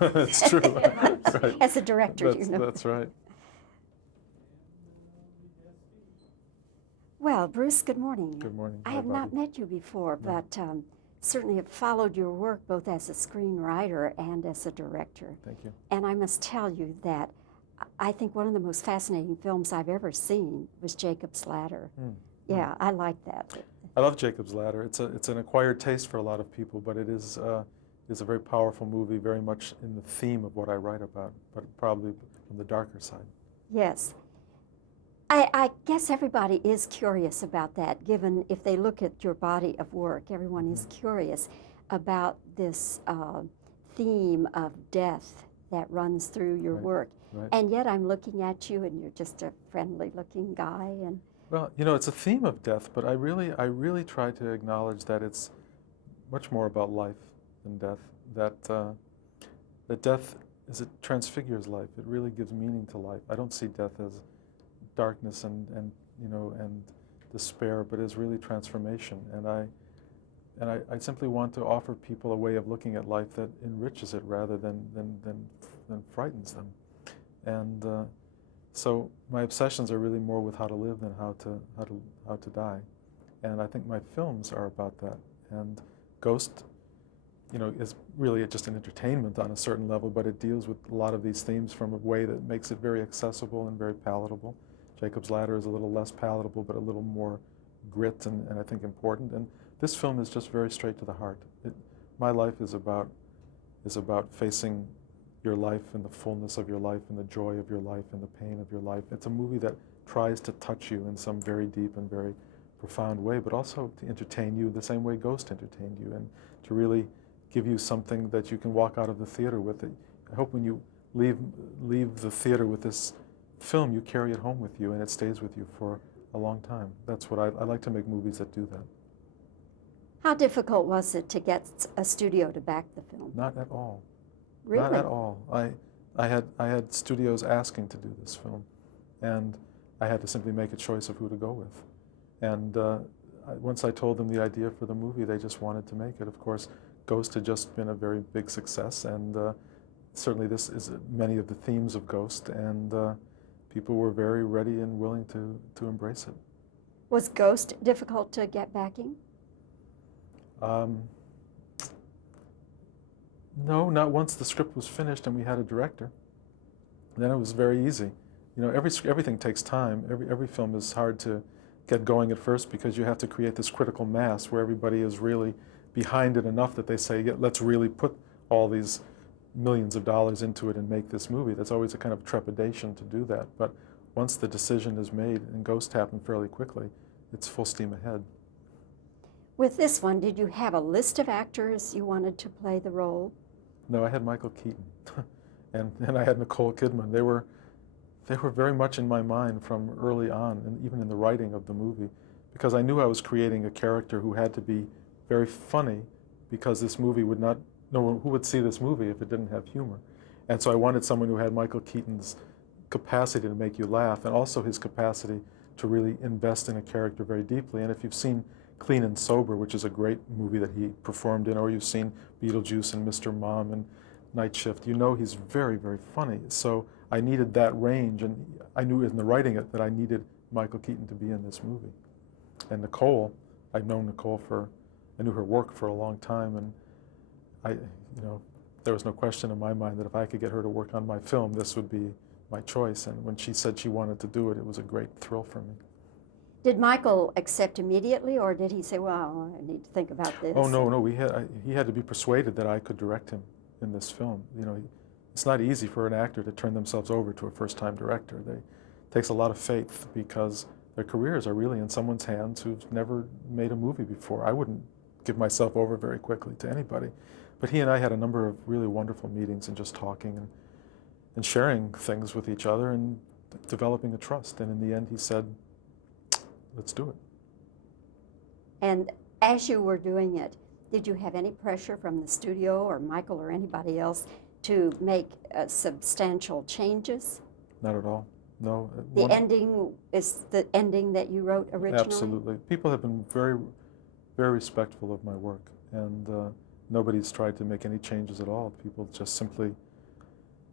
That's true. Right. As a director, you know. That's right. Well, Bruce, good morning. Good morning. I Hi, have not Bobbie. met you before, No. but certainly have followed your work both as a screenwriter and as a director. Thank you. And I must tell you that I think one of the most fascinating films I've ever seen was Jacob's Ladder. Yeah, I like that. I love Jacob's Ladder. It's an acquired taste for a lot of people, but it is a very powerful movie, very much in the theme of what I write about, but probably from the darker side. Yes. I guess everybody is curious about that, given if they look at your body of work, everyone is curious about this theme of death that runs through your work. Right. And yet I'm looking at you and you're just a friendly looking guy. And Well, you know, it's a theme of death, but I really try to acknowledge that it's much more about life than death. That death it transfigures life. It really gives meaning to life. I don't see death as darkness and despair, but as really transformation. And I simply want to offer people a way of looking at life that enriches it rather than frightens them. And so my obsessions are really more with how to live than how to die. And I think my films are about that. And Ghost, you know, is really just an entertainment on a certain level, but it deals with a lot of these themes from a way that makes it very accessible and very palatable. Jacob's Ladder is a little less palatable, but a little more grit and I think important. And this film is just very straight to the heart. My life is about facing your life and the fullness of your life and the joy of your life and the pain of your life. It's a movie that tries to touch you in some very deep and very profound way, but also to entertain you the same way Ghost entertained you, and to really give you something that you can walk out of the theater with. I hope when you leave the theater with this film, you carry it home with you and it stays with you for a long time. That's what I like to make movies that do that. how difficult was it to get a studio to back the film? Not at all. Really? Not at all. I had studios asking to do this film, and I had to simply make a choice of who to go with. And once I told them the idea for the movie, they just wanted to make it. Of course, Ghost had just been a very big success, and certainly this is many of the themes of Ghost, and people were very ready and willing to embrace it. Was Ghost difficult to get backing? No, not once the script was finished and we had a director. Then it was very easy. You know, everything takes time. Every film is hard to get going at first because you have to create this critical mass where everybody is really behind it enough that they say, yeah, let's really put all these millions of dollars into it and make this movie. That's always a kind of trepidation to do that. But once the decision is made, and Ghost happened fairly quickly, it's full steam ahead. With this one, did you have a list of actors you wanted to play the role? No, I had Michael Keaton, and I had Nicole Kidman. They were very much in my mind from early on, and even in the writing of the movie, because I knew I was creating a character who had to be very funny, because this movie would not, no one who would see this movie if it didn't have humor. And so I wanted someone who had Michael Keaton's capacity to make you laugh, and also his capacity to really invest in a character very deeply. And if you've seen Clean and Sober, which is a great movie that he performed in, or you've seen Beetlejuice and Mr. Mom and Night Shift, you know he's very, very funny. So I needed that range, and I knew in the writing it that I needed Michael Keaton to be in this movie. And Nicole, I've known Nicole I knew her work for a long time, and there was no question in my mind that if I could get her to work on my film, this would be my choice. And when she said she wanted to do it, it was a great thrill for me. Did Michael accept immediately, or did he say, well, I need to think about this? Oh, no, he had to be persuaded that I could direct him in this film. You know, it's not easy for an actor to turn themselves over to a first-time director. It takes a lot of faith because their careers are really in someone's hands who's never made a movie before. I wouldn't give myself over very quickly to anybody. But he and I had a number of really wonderful meetings and just talking and sharing things with each other and developing a trust. And in the end, he said, let's do it. And as you were doing it, did you have any pressure from the studio or Michael or anybody else to make substantial changes? Not at all. No. The ending is the ending that you wrote originally? Absolutely. People have been very, very respectful of my work, and nobody's tried to make any changes at all. People just simply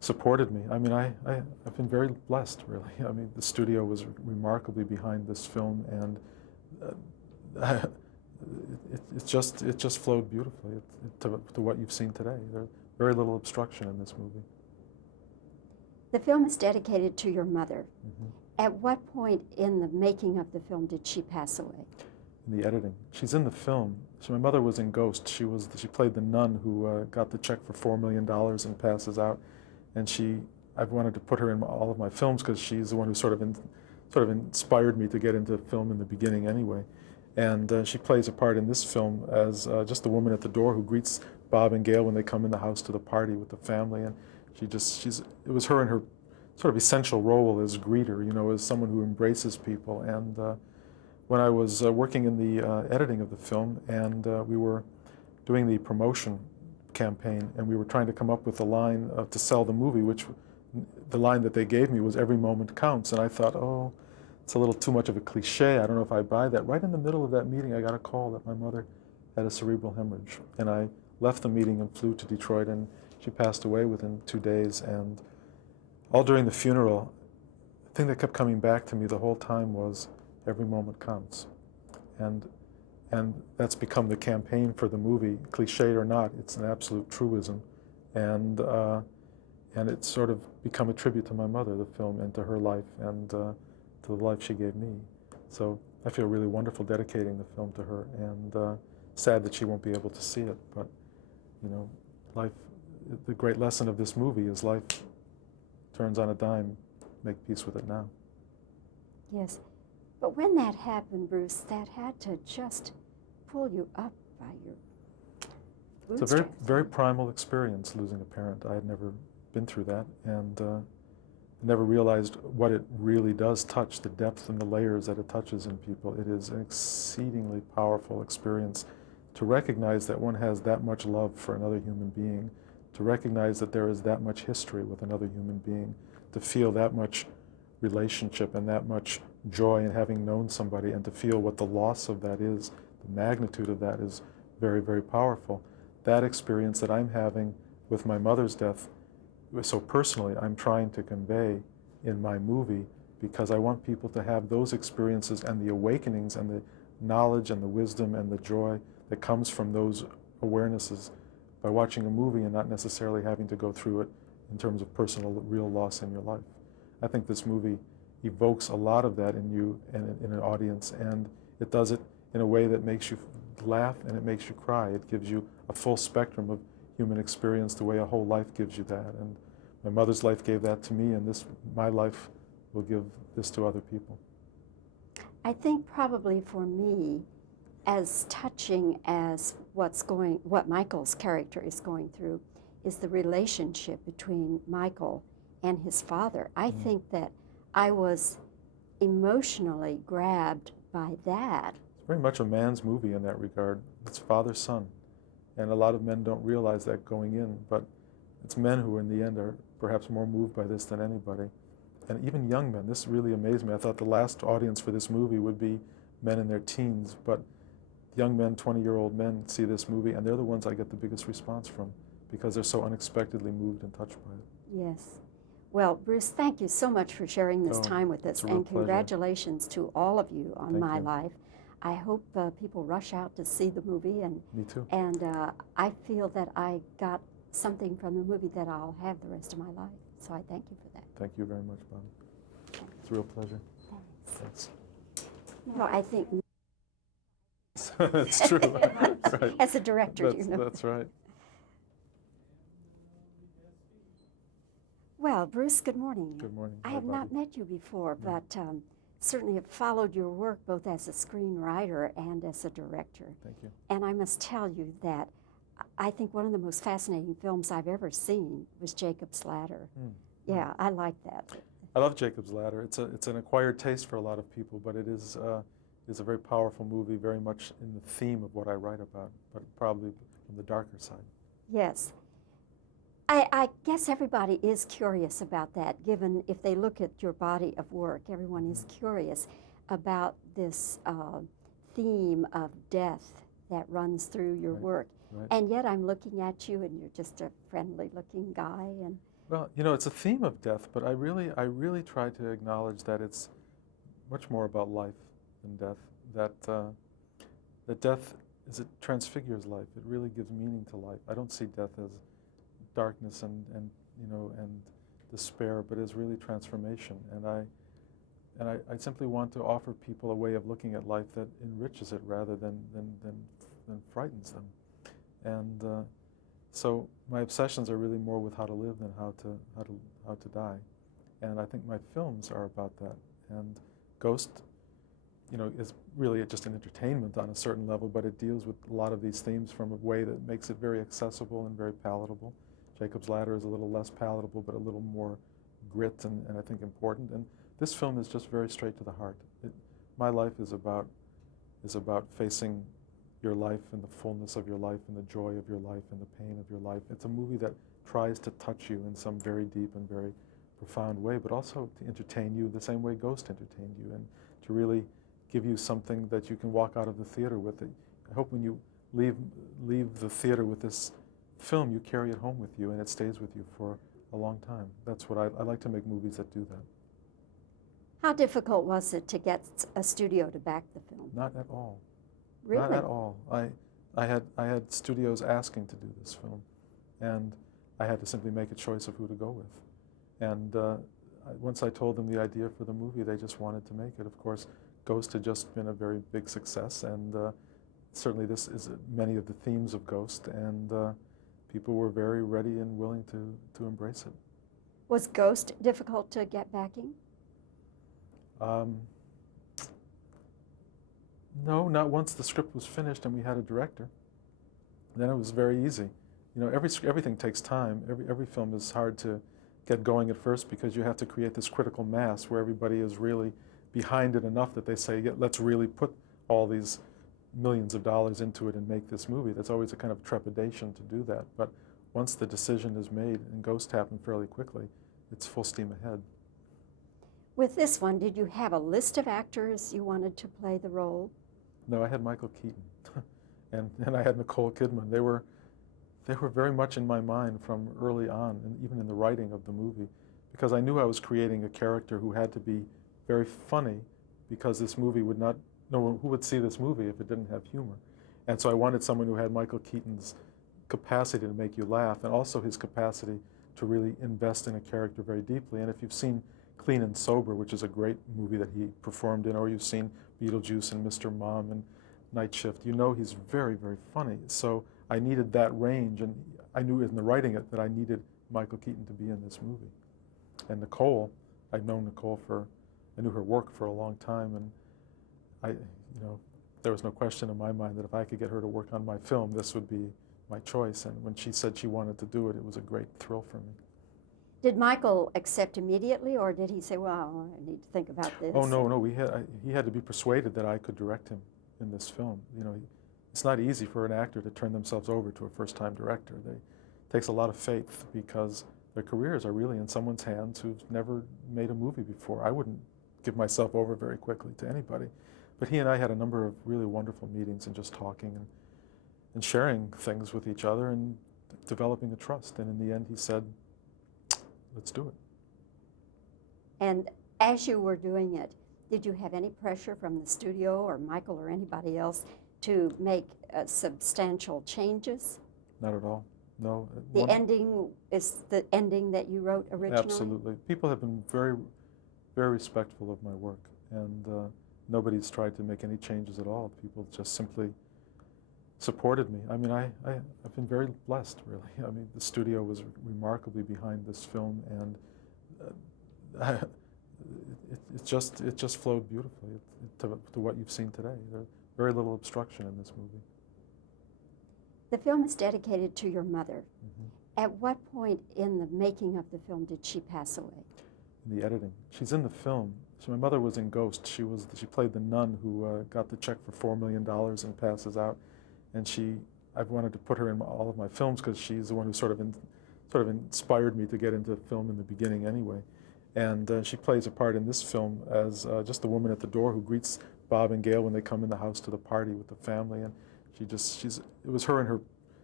supported me. I mean, I've been very blessed, really. I mean, the studio was remarkably behind this film, and it just flowed beautifully to what you've seen today. There's very little obstruction in this movie. The film is dedicated to your mother. Mm-hmm. At what point in the making of the film did she pass away? In the editing. She's in the film. So my mother was in Ghost. She played the nun who got the check for $4 million and passes out. And I've wanted to put her in all of my films because she's the one who sort of inspired me to get into film in the beginning anyway. And she plays a part in this film as just the woman at the door who greets Bob and Gail when they come in the house to the party with the family. And it was her in her sort of essential role as greeter, as someone who embraces people. And when I was working in the editing of the film, and we were doing the promotion campaign, and we were trying to come up with a line to sell the movie, which the line that they gave me was "every moment counts," and I thought, oh, it's a little too much of a cliche. I don't know if I buy that. Right in the middle of that meeting, I got a call that my mother had a cerebral hemorrhage, and I left the meeting and flew to Detroit, and she passed away within 2 days. And all during the funeral, the thing that kept coming back to me the whole time was every moment counts. And that's become the campaign for the movie, cliched or not. It's an absolute truism. And it's sort of become a tribute to my mother, the film, and to her life, and to the life she gave me. So I feel really wonderful dedicating the film to her, and sad that she won't be able to see it. But, life, the great lesson of this movie is life turns on a dime, make peace with it now. Yes. But when that happened, Bruce, that had to just pull you up by your bootstraps. It's a very, very primal experience, losing a parent. I had never been through that, and never realized what it really does touch, the depth and the layers that it touches in people. It is an exceedingly powerful experience to recognize that one has that much love for another human being, to recognize that there is that much history with another human being, to feel that much relationship and that much joy in having known somebody, and to feel what the loss of that is, the magnitude of that is very, very powerful. That experience that I'm having with my mother's death, so personally, I'm trying to convey in my movie, because I want people to have those experiences and the awakenings and the knowledge and the wisdom and the joy that comes from those awarenesses by watching a movie and not necessarily having to go through it in terms of personal, real loss in your life. I think this movie evokes a lot of that in you and in an audience, and it does it in a way that makes you laugh and it makes you cry. It gives you a full spectrum of human experience the way a whole life gives you that. And my mother's life gave that to me, and my life will give this to other people. I think probably for me, as touching as what Michael's character is going through, is the relationship between Michael and his father. I think that I was emotionally grabbed by that. It's very much a man's movie in that regard. It's father-son. And a lot of men don't realize that going in, but it's men who in the end are perhaps more moved by this than anybody. And even young men. This really amazed me. I thought the last audience for this movie would be men in their teens, but young men, 20-year-old men, see this movie, and they're the ones I get the biggest response from, because they're so unexpectedly moved and touched by it. Yes. Well, Bruce, thank you so much for sharing this time with us, and congratulations to all of you on My Life. I hope people rush out to see the movie, and me too. And I feel that I got something from the movie that I'll have the rest of my life. So I thank you for that. Thank you very much, Bobbie. It's a real pleasure. Thanks. No, I think that's true. Right. As a director, That's right. Well, Bruce, good morning. Good morning. I have not met you before, but certainly have followed your work both as a screenwriter and as a director. Thank you. And I must tell you that I think one of the most fascinating films I've ever seen was Jacob's Ladder. Yeah, I like that. I love Jacob's Ladder. It's an acquired taste for a lot of people, but it is a very powerful movie, very much in the theme of what I write about, but probably from the darker side. Yes. I guess everybody is curious about that, given if they look at your body of work, everyone is curious about this theme of death that runs through your work. Right. And yet I'm looking at you, and you're just a friendly-looking guy. And Well, it's a theme of death, but I really try to acknowledge that it's much more about life than death. That death it transfigures life. It really gives meaning to life. I don't see death as darkness and despair, but as really transformation. And I simply want to offer people a way of looking at life that enriches it rather than frightens them. And so my obsessions are really more with how to live than how to die. And I think my films are about that. And Ghost, is really just an entertainment on a certain level, but it deals with a lot of these themes from a way that makes it very accessible and very palatable. Jacob's Ladder is a little less palatable, but a little more grit and I think important. And this film is just very straight to the heart. My life is about facing your life and the fullness of your life and the joy of your life and the pain of your life. It's a movie that tries to touch you in some very deep and very profound way, but also to entertain you the same way Ghost entertained you, and to really give you something that you can walk out of the theater with. I hope when you leave the theater with this film, you carry it home with you and it stays with you for a long time. That's what I like to make movies that do that. How difficult was it to get a studio to back the film? Not at all. Really? Not at all. I had studios asking to do this film, and I had to simply make a choice of who to go with. And once I told them the idea for the movie, they just wanted to make it. Of course, Ghost had just been a very big success, and certainly this is many of the themes of Ghost, and people were very ready and willing to embrace it. Was Ghost difficult to get backing? No, not once the script was finished and we had a director. Then it was very easy. Everything takes time. Every film is hard to get going at first because you have to create this critical mass where everybody is really behind it enough that they say, yeah, let's really put all these millions of dollars into it and make this movie. There's always a kind of trepidation to do that. But once the decision is made, and Ghost happened fairly quickly, it's full steam ahead. With this one, did you have a list of actors you wanted to play the role? No, I had Michael Keaton, and I had Nicole Kidman. They were very much in my mind from early on, and even in the writing of the movie, because I knew I was creating a character who had to be very funny, because this movie would not, no one who would see this movie if it didn't have humor. And so I wanted someone who had Michael Keaton's capacity to make you laugh, and also his capacity to really invest in a character very deeply. And if you've seen Clean and Sober, which is a great movie that he performed in, or you've seen Beetlejuice and Mr. Mom and Night Shift, he's very, very funny. So I needed that range, and I knew in the writing it that I needed Michael Keaton to be in this movie. And Nicole, I'd known Nicole I knew her work for a long time, and there was no question in my mind that if I could get her to work on my film, this would be my choice. And when she said she wanted to do it, it was a great thrill for me. Did Michael accept immediately, or did he say, well, I need to think about this? Oh, no, he had to be persuaded that I could direct him in this film. It's not easy for an actor to turn themselves over to a first-time director. It takes a lot of faith, because their careers are really in someone's hands who's never made a movie before. I wouldn't give myself over very quickly to anybody. But he and I had a number of really wonderful meetings and just talking and sharing things with each other and developing a trust. And in the end, he said, let's do it. And as you were doing it, did you have any pressure from the studio or Michael or anybody else to make substantial changes? Not at all, no. The ending is the ending that you wrote originally? Absolutely. People have been very, very respectful of my work, and nobody's tried to make any changes at all. People just simply supported me. I mean, I've been very blessed, really. I mean, the studio was remarkably behind this film, and it just flowed beautifully to what you've seen today. There's very little obstruction in this movie. The film is dedicated to your mother. Mm-hmm. At what point in the making of the film did she pass away? In the editing. She's in the film. So my mother was in Ghost. She played the nun who got the check for $4 million and passes out. And I've wanted to put her in all of my films because she's the one who sort of inspired me to get into film in the beginning anyway. And she plays a part in this film as just the woman at the door who greets Bob and Gail when they come in the house to the party with the family. And it was her and her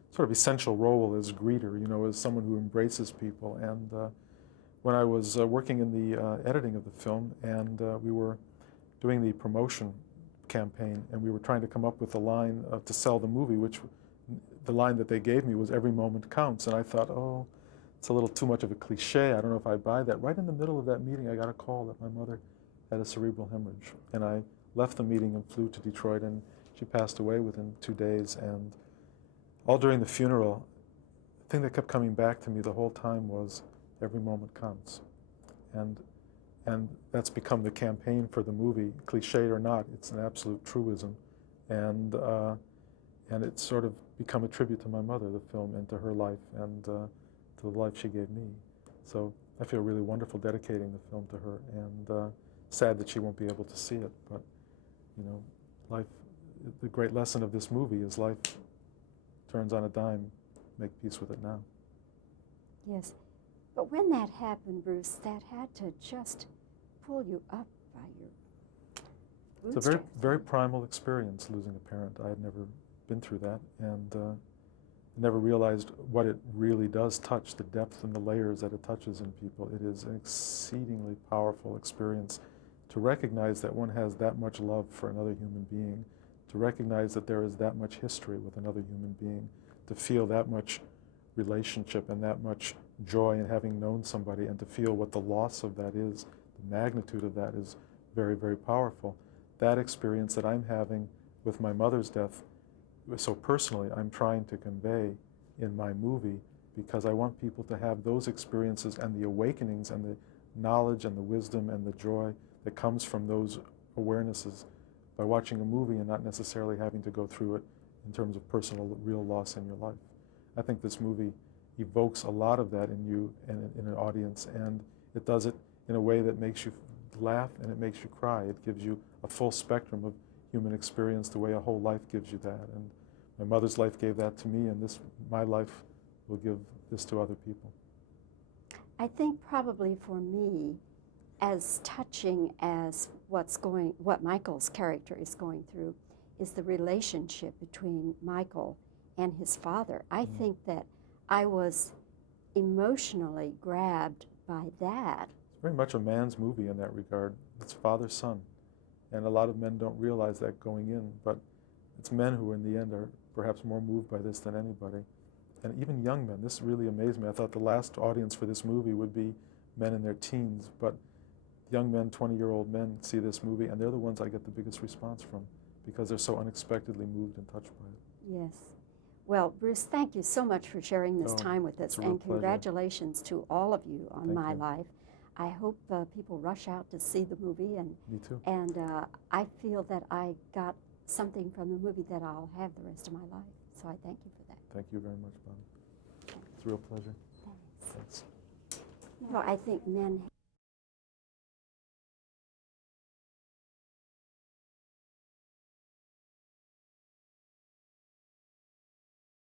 sort of essential role as greeter, you know, as someone who embraces people. And when I was working in the editing of the film, and we were doing the promotion campaign, and we were trying to come up with a line to sell the movie, which the line that they gave me was "every moment counts," and I thought, oh, it's a little too much of a cliche. I don't know if I buy that. Right in the middle of that meeting, I got a call that my mother had a cerebral hemorrhage, and I left the meeting and flew to Detroit, and she passed away within 2 days. And all during the funeral, the thing that kept coming back to me the whole time was every moment counts. And that's become the campaign for the movie, cliche or not. It's an absolute truism. And it's sort of become a tribute to my mother, the film, and to her life, and to the life she gave me. So I feel really wonderful dedicating the film to her, and sad that she won't be able to see it. But, you know, life, the great lesson of this movie is life turns on a dime. Make peace with it now. Yes. But when that happened, Bruce, that had to just pull you up by your bootstraps. It's a very, very primal experience, losing a parent. I had never been through that, and never realized what it really does touch, the depth and the layers that it touches in people. It is an exceedingly powerful experience to recognize that one has that much love for another human being, to recognize that there is that much history with another human being, to feel that much relationship and that much joy in having known somebody, and to feel what the loss of that is, the magnitude of that is very, very powerful. That experience that I'm having with my mother's death, so personally, I'm trying to convey in my movie, because I want people to have those experiences and the awakenings and the knowledge and the wisdom and the joy that comes from those awarenesses by watching a movie and not necessarily having to go through it in terms of personal, real loss in your life. I think this movie evokes a lot of that in you and in an audience, and it does it in a way that makes you laugh and it makes you cry. It gives you a full spectrum of human experience the way a whole life gives you that. And my mother's life gave that to me, and my life will give this to other people. I think probably for me, as touching as what Michael's character is going through, is the relationship between Michael and his father. I think that I was emotionally grabbed by that. It's very much a man's movie in that regard. It's father-son. And a lot of men don't realize that going in, but it's men who in the end are perhaps more moved by this than anybody. And even young men. This really amazed me. I thought the last audience for this movie would be men in their teens, but young men, 20-year-old men see this movie, and they're the ones I get the biggest response from, because they're so unexpectedly moved and touched by it. Yes. Well, Bruce, thank you so much for sharing this time with us, and congratulations to all of you on My Life. I hope people rush out to see the movie, and me too. And I feel that I got something from the movie that I'll have the rest of my life. So I thank you for that. Thank you very much, Bobbie. It's a real pleasure. Thanks. You know, I think men